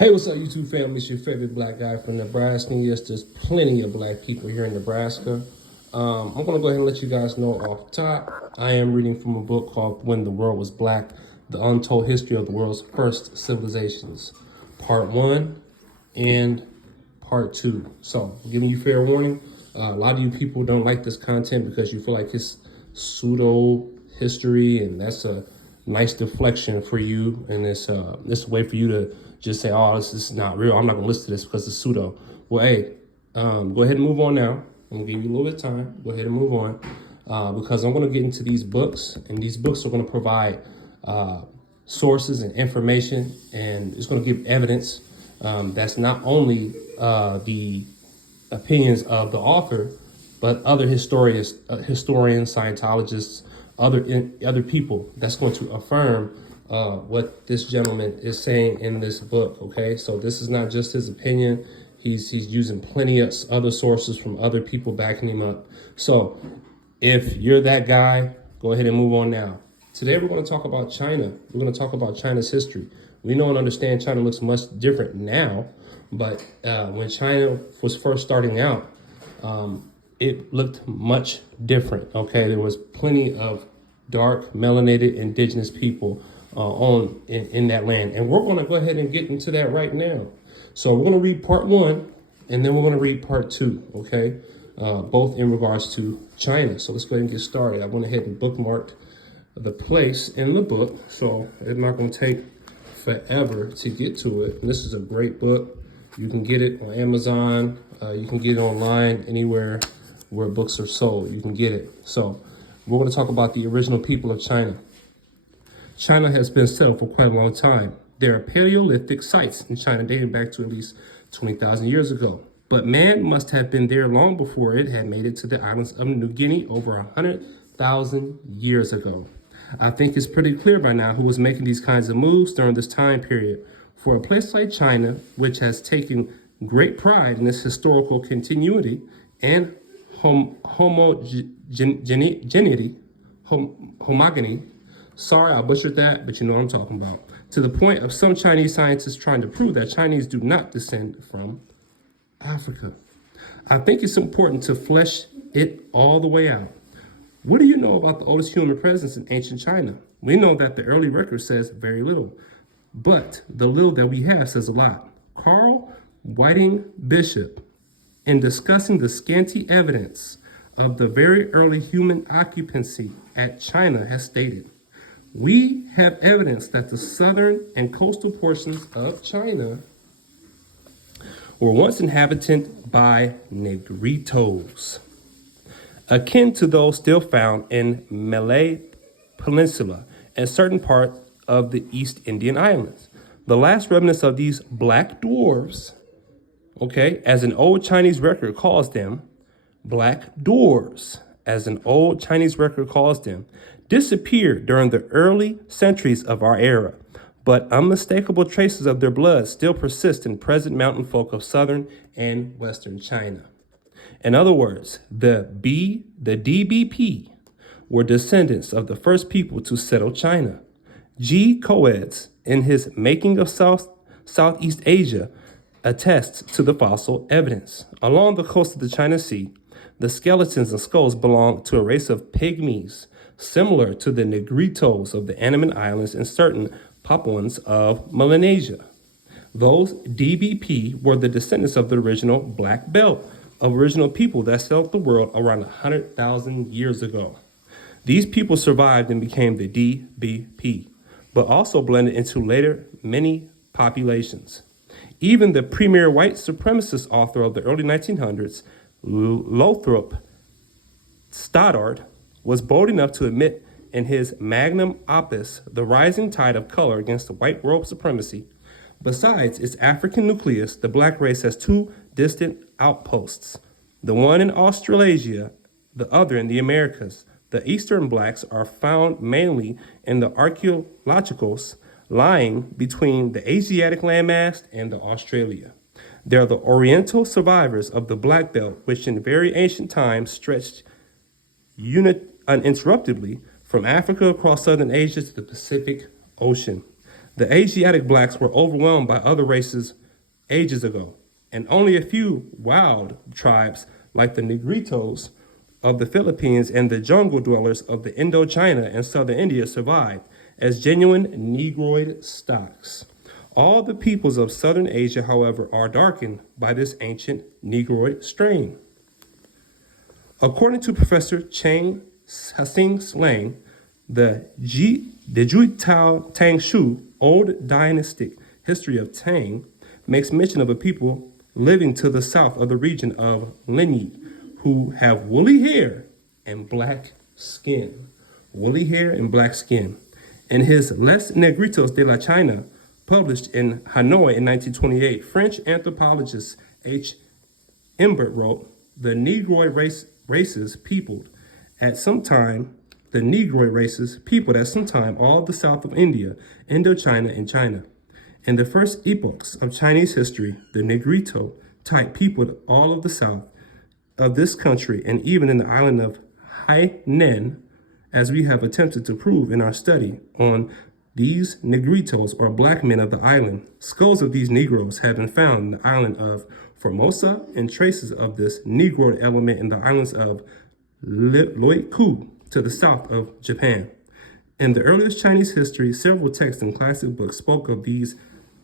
Hey, what's up, YouTube family? It's your favorite black guy from Nebraska. Yes, there's plenty of black people here in Nebraska. I'm going to go ahead and let you guys know off top. I am reading from a book called When the World Was Black, The Untold History of the World's First Civilizations, Part 1 and Part 2. So, I'm giving you fair warning. A lot of you people don't like this content because you feel like it's pseudo history, and that's a nice deflection for you. And it's a way for you to just say, oh, this is not real. I'm not going to listen to this because it's pseudo. Well, hey, go ahead and move on now. I'm going to give you a little bit of time. Go ahead and move on because I'm going to get into these books, and these books are going to provide sources and information, and it's going to give evidence that's not only the opinions of the author, but other historians, Scientologists, other people that's going to affirm what this gentleman is saying in this book. Okay, so this is not just his opinion. He's using plenty of other sources from other people backing him up. So if you're that guy, go ahead and move on now. Today we're going to talk about China. We're going to talk about China's history. We know and understand China looks much different now, but when China was first starting out, it looked much different. Okay, there was plenty of dark, melanated, indigenous people in that land, and we're going to go ahead and get into that right now. So we're going to read part 1, and then we're going to read part 2. Okay, both in regards to China. So let's go ahead and get started. I went ahead and bookmarked the place in the book, so it's not going to take forever to get to it. And this is a great book. You can get it on Amazon. You can get it online anywhere where books are sold. You can get it. So we're going to talk about the original people of China. China has been settled for quite a long time. There are Paleolithic sites in China dating back to at least 20,000 years ago. But man must have been there long before it had made it to the islands of New Guinea over 100,000 years ago. I think it's pretty clear by now who was making these kinds of moves during this time period. For a place like China, which has taken great pride in its historical continuity and homogeny. Sorry, I butchered that, but you know what I'm talking about. To the point of some Chinese scientists trying to prove that Chinese do not descend from Africa. I think it's important to flesh it all the way out. What do you know about the oldest human presence in ancient China? We know that the early record says very little, but the little that we have says a lot. Carl Whiting Bishop, in discussing the scanty evidence of the very early human occupancy at China, has stated, we have evidence that the southern and coastal portions of China were once inhabited by Negritos, akin to those still found in Malay Peninsula and certain parts of the East Indian Islands. The last remnants of these black dwarves, okay, as an old Chinese record calls them, black dwarves, as an old Chinese record calls them, disappeared during the early centuries of our era, but unmistakable traces of their blood still persist in present mountain folk of southern and western China. In other words, the DBP were descendants of the first people to settle China. G. Coeds, in his Making of Southeast Asia, attests to the fossil evidence. Along the coast of the China Sea, the skeletons and skulls belong to a race of pygmies, similar to the Negritos of the Andaman Islands and certain Papuans of Melanesia. Those DBP were the descendants of the original Black Belt, original people that settled the world around 100,000 years ago. These people survived and became the DBP, but also blended into later many populations. Even the premier white supremacist author of the early 1900s, Lothrop Stoddard, was bold enough to admit in his magnum opus, The Rising Tide of Color Against the White World Supremacy, besides its African nucleus, the black race has two distant outposts, the one in Australasia, the other in the Americas. The Eastern blacks are found mainly in the archaeologicals lying between the Asiatic landmass and the Australia. They are the Oriental survivors of the Black Belt, which in very ancient times stretched uninterruptedly from Africa across southern Asia to the Pacific Ocean. The Asiatic blacks were overwhelmed by other races ages ago, and only a few wild tribes like the Negritos of the Philippines and the jungle dwellers of the Indochina and southern India survived as genuine Negroid stocks. All the peoples of southern Asia, however, are darkened by this ancient Negroid strain. According to Professor Cheng Hasing Slang, the Juitao Tang Shu, old dynastic history of Tang, makes mention of a people living to the south of the region of Linyi, who have woolly hair and black skin. Woolly hair and black skin. In his Les Negritos de la China, published in Hanoi in 1928, French anthropologist H. Imbert wrote, the Negroid races peopled at some time all of the south of India, Indochina, and China. In the first epochs of Chinese history, the Negrito type peopled all of the south of this country and even in the island of Hainan, as we have attempted to prove in our study on these Negritos, or black men of the island. Skulls of these Negroes have been found in the island of Formosa, and traces of this Negroid element in the islands of Loikou to the south of Japan. In the earliest Chinese history, several texts and classic books spoke of these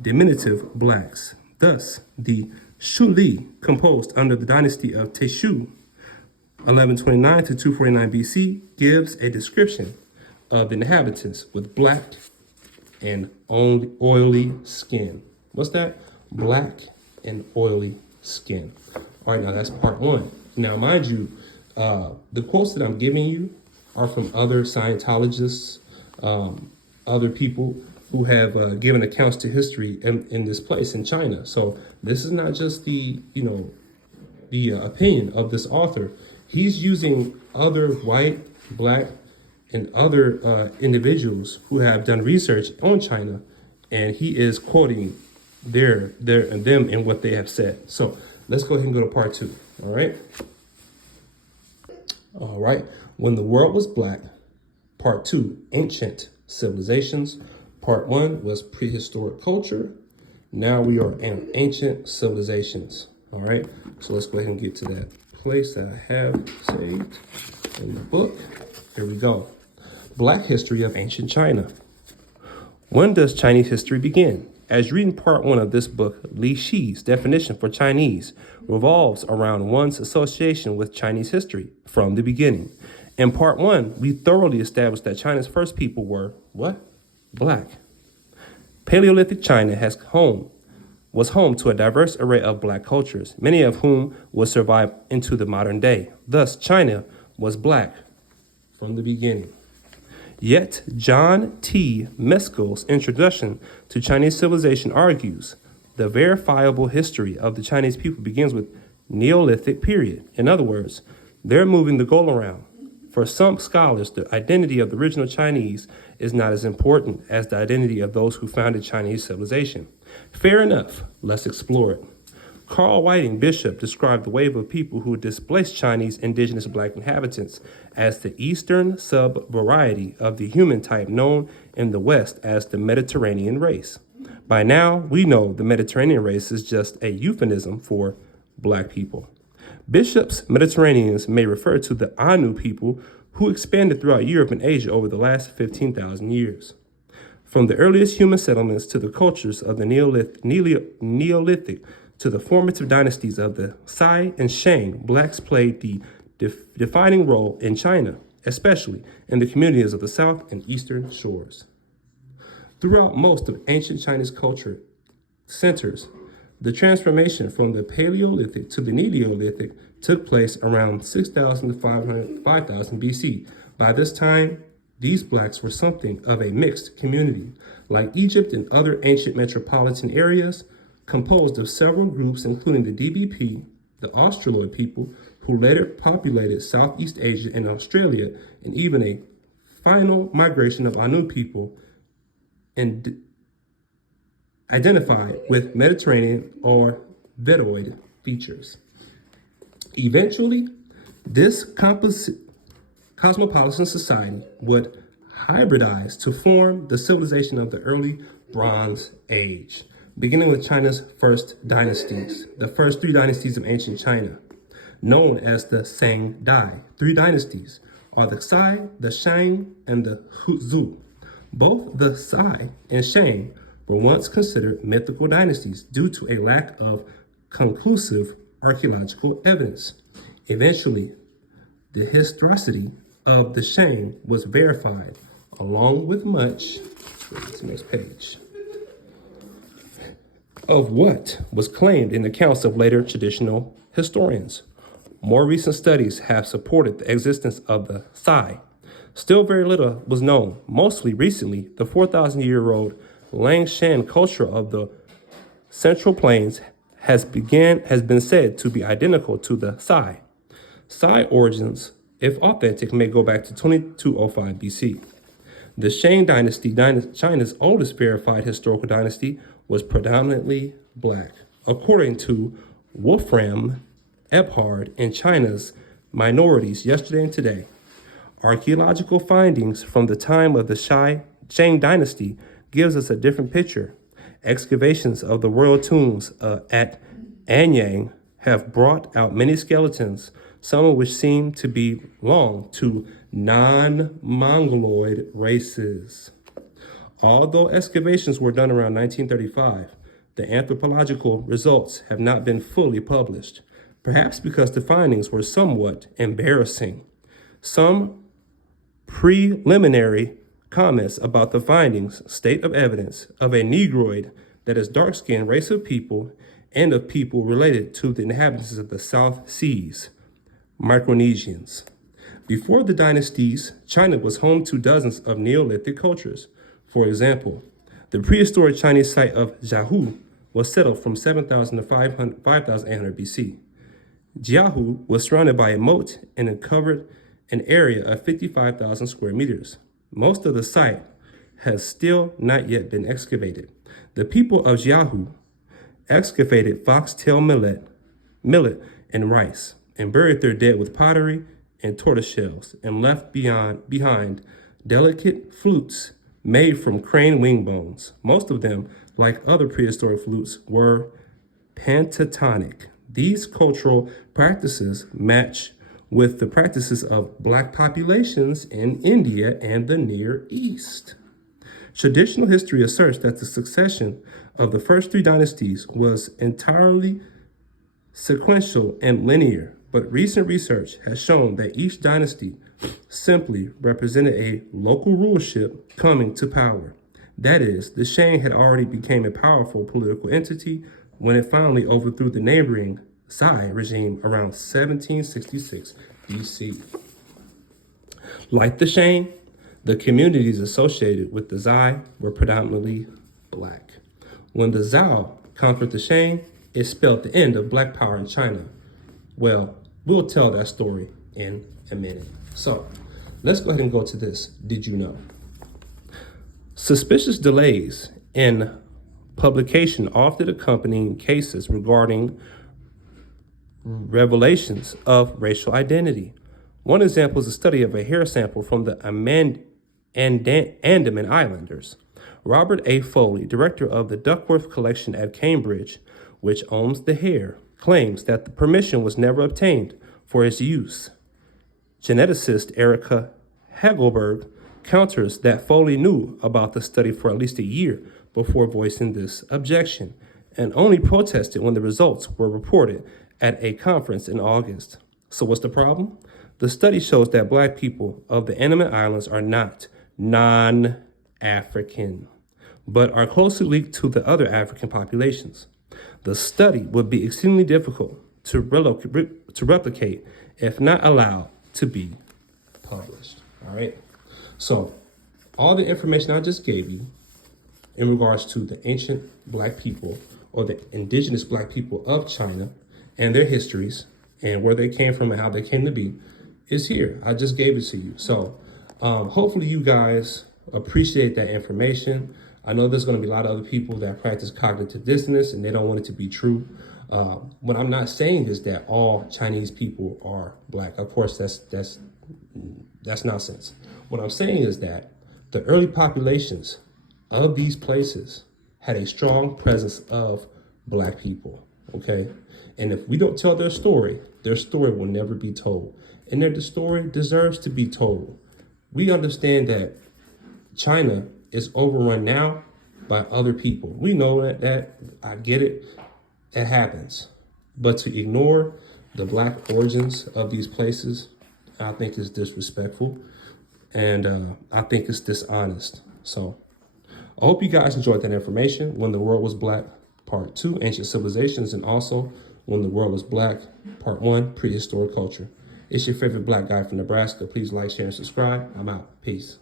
diminutive blacks. Thus, the Shuli, composed under the dynasty of Taishu, 1129 to 249 BC, gives a description of the inhabitants with black and oily skin. What's that? Black and oily skin. All right, now that's part one. Now, mind you, the quotes that I'm giving you are from other Scientologists, other people who have given accounts to history in this place in China. So this is not just the opinion of this author. He's using other white, black, and other individuals who have done research on China, and he is quoting them and what they have said. So let's go ahead and go to part two. All right. All right. When the world was black, part two, ancient civilizations. Part one was prehistoric culture. Now we are in ancient civilizations. All right. So let's go ahead and get to that place that I have saved in the book. Here we go. Black history of ancient China. When does Chinese history begin? As you read in part one of this book, Li Shi's definition for Chinese revolves around one's association with Chinese history from the beginning. In part one, we thoroughly established that China's first people were what? Black. Paleolithic China was home to a diverse array of black cultures, many of whom would survive into the modern day. Thus, China was black from the beginning. Yet, John T. Meskel's introduction to Chinese civilization argues the verifiable history of the Chinese people begins with Neolithic period. In other words, they're moving the goal around. For some scholars, the identity of the original Chinese is not as important as the identity of those who founded Chinese civilization. Fair enough, let's explore it. Carl Whiting Bishop described the wave of people who displaced Chinese indigenous black inhabitants as the eastern sub-variety of the human type known in the West as the Mediterranean race. By now, we know the Mediterranean race is just a euphemism for black people. Bishop's Mediterraneans may refer to the Anu people who expanded throughout Europe and Asia over the last 15,000 years. From the earliest human settlements to the cultures of the Neolithic to the formative dynasties of the Sai and Shang, blacks played the defining role in China, especially in the communities of the south and eastern shores. Throughout most of ancient Chinese culture centers, the transformation from the Paleolithic to the Neolithic took place around 6,000 to 5,000 BC. By this time, these blacks were something of a mixed community. Like Egypt and other ancient metropolitan areas, composed of several groups including the DBP, the Australoid people, who later populated Southeast Asia and Australia, and even a final migration of Anu people and identified with Mediterranean or Vedoid features. Eventually, this cosmopolitan society would hybridize to form the civilization of the early Bronze Age, beginning with China's first dynasties, the first three dynasties of ancient China, known as the Shang Dai. Three dynasties are the Xi, the Shang, and the Zhou. Both the Xi and Shang were once considered mythical dynasties due to a lack of conclusive archaeological evidence. Eventually, the historicity of the Shang was verified, along with much, let's the next page, of what was claimed in accounts of later traditional historians. More recent studies have supported the existence of the Xi. Still very little was known. Mostly recently, the 4,000-year-old Langshan culture of the Central Plains has been said to be identical to the Xi. Xi origins, if authentic, may go back to 2205 BC. The Shang dynasty, China's oldest verified historical dynasty, was predominantly black, according to Wolfram Ebhard in China's Minorities Yesterday and Today. Archaeological findings from the time of the Shang dynasty gives us a different picture. Excavations of the royal tombs at Anyang have brought out many skeletons, some of which seem to belong to non-Mongoloid races. Although excavations were done around 1935, the anthropological results have not been fully published, perhaps because the findings were somewhat embarrassing. Some preliminary comments about the findings state of evidence of a Negroid, that is dark-skinned race of people, and of people related to the inhabitants of the South Seas, Micronesians. Before the dynasties, China was home to dozens of Neolithic cultures. For example, the prehistoric Chinese site of Jiahu was settled from 7,000 to 5,800 BC. Jiahu was surrounded by a moat and it covered an area of 55,000 square meters. Most of the site has still not yet been excavated. The people of Jiahu excavated foxtail millet, and rice, and buried their dead with pottery and tortoise shells, and left behind delicate flutes made from crane wing bones. Most of them, like other prehistoric flutes, were pentatonic. These cultural practices match with the practices of black populations in India and the Near East. Traditional history asserts that the succession of the first three dynasties was entirely sequential and linear, but recent research has shown that each dynasty simply represented a local rulership coming to power. That is, the Shang had already become a powerful political entity when it finally overthrew the neighboring Xi regime around 1766 BC. Like the Shang, the communities associated with the Xi were predominantly black. When the Zhao conquered the Shang, it spelled the end of black power in China. Well, we'll tell that story in a minute. So let's go ahead and go to this. Did you know? Suspicious delays in publication often accompanying cases regarding revelations of racial identity. One example is a study of a hair sample from the Andaman Islanders. Robert A. Foley, director of the Duckworth Collection at Cambridge, which owns the hair, claims that the permission was never obtained for its use. Geneticist Erica Hagelberg counters that Foley knew about the study for at least a year before voicing this objection, and only protested when the results were reported at a conference in August. So what's the problem? The study shows that black people of the Andaman Islands are not non-African, but are closely linked to the other African populations. The study would be extremely difficult to replicate if not allowed to be published. All right. So all the information I just gave you in regards to the ancient black people or the indigenous black people of China and their histories and where they came from and how they came to be is here. I just gave it to you. So hopefully you guys appreciate that information. I know there's going to be a lot of other people that practice cognitive dissonance and they don't want it to be true. What I'm not saying is that all Chinese people are black. Of course, that's nonsense. What I'm saying is that the early populations of these places had a strong presence of black people, okay? And if we don't tell their story will never be told. And their story deserves to be told. We understand that China is overrun now by other people. We know that I get it, it happens. But to ignore the black origins of these places, I think is disrespectful. And I think it's dishonest. So I hope you guys enjoyed that information. When the World Was Black, Part 2, Ancient Civilizations, and also When the World Was Black, Part 1, Prehistoric Culture. It's your favorite black guy from Nebraska. Please like, share, and subscribe. I'm out. Peace.